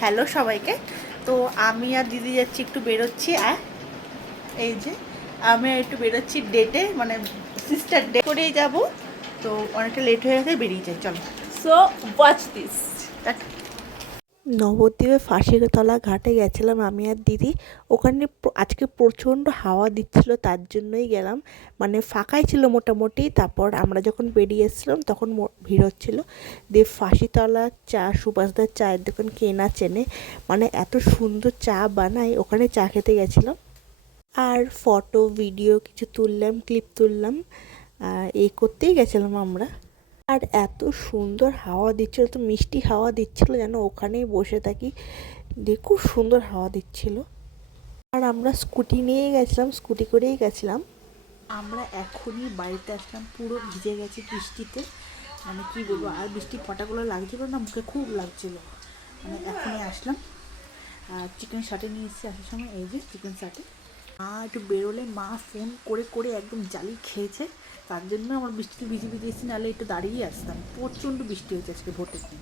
Hello সবাইকে। তো আমি আর দিদি যাচ্ছি একটু বেরোচ্ছি। আর এই যে আমি আর একটু বেরোচ্ছি ডেটে, মানে সিস্টার ডে করেই যাব। তো অনেকটা লেট হয়ে গেছে, বেরিয়ে যাই চলো। So watch this. নবদ্বীপে ফাঁসিতলা ঘাটে গেছিলাম আমি আর দিদি। ওখানে আজকে প্রচণ্ড হাওয়া দিচ্ছিল, তার জন্যই গেলাম। মানে ফাঁকাই ছিল মোটামুটি। তারপর আমরা যখন বেরিয়ে এসেছিলাম তখন ভিড় হচ্ছিল। দিয়ে ফাঁসিতলা চা, সুভাষদার চায়ের দোকান, কে না চেনে, মানে এত সুন্দর চা বানায়। ওখানে চা খেতে গেছিলাম আর ফটো ভিডিও কিছু তুললাম, ক্লিপ তুললাম। এই করতেই গেছিলাম আমরা। আর এত সুন্দর হাওয়া দিচ্ছিল, তো মিষ্টি হাওয়া দিচ্ছিল যেন ওখানেই বসে থাকি। দিয়ে খুব সুন্দর হাওয়া দিচ্ছিল। আর আমরা স্কুটি নিয়ে গেছিলাম, স্কুটি করেই গেছিলাম। আমরা এখনই বাড়িতে আসলাম, পুরো ভিজে গেছে বৃষ্টিতে। মানে কি বলবো, আর বৃষ্টির ফোঁটাগুলো লাগছিল না, মুখে খুব লাগছিল। মানে এখনই আসলাম। আর চিকেন সাটে নিয়ে এসেছি আসার সময়, এই যে চিকেন সাটে। মা একটু বেরোলে মা ফোন করে করে একদম জ্বালিয়ে খেয়েছে। তার জন্য আমার বৃষ্টিতে ভিজে ভিজে এসেছি, নাহলে একটু দাঁড়িয়েই আসতাম। প্রচণ্ড বৃষ্টি হয়েছে আজকে ভোটের দিন।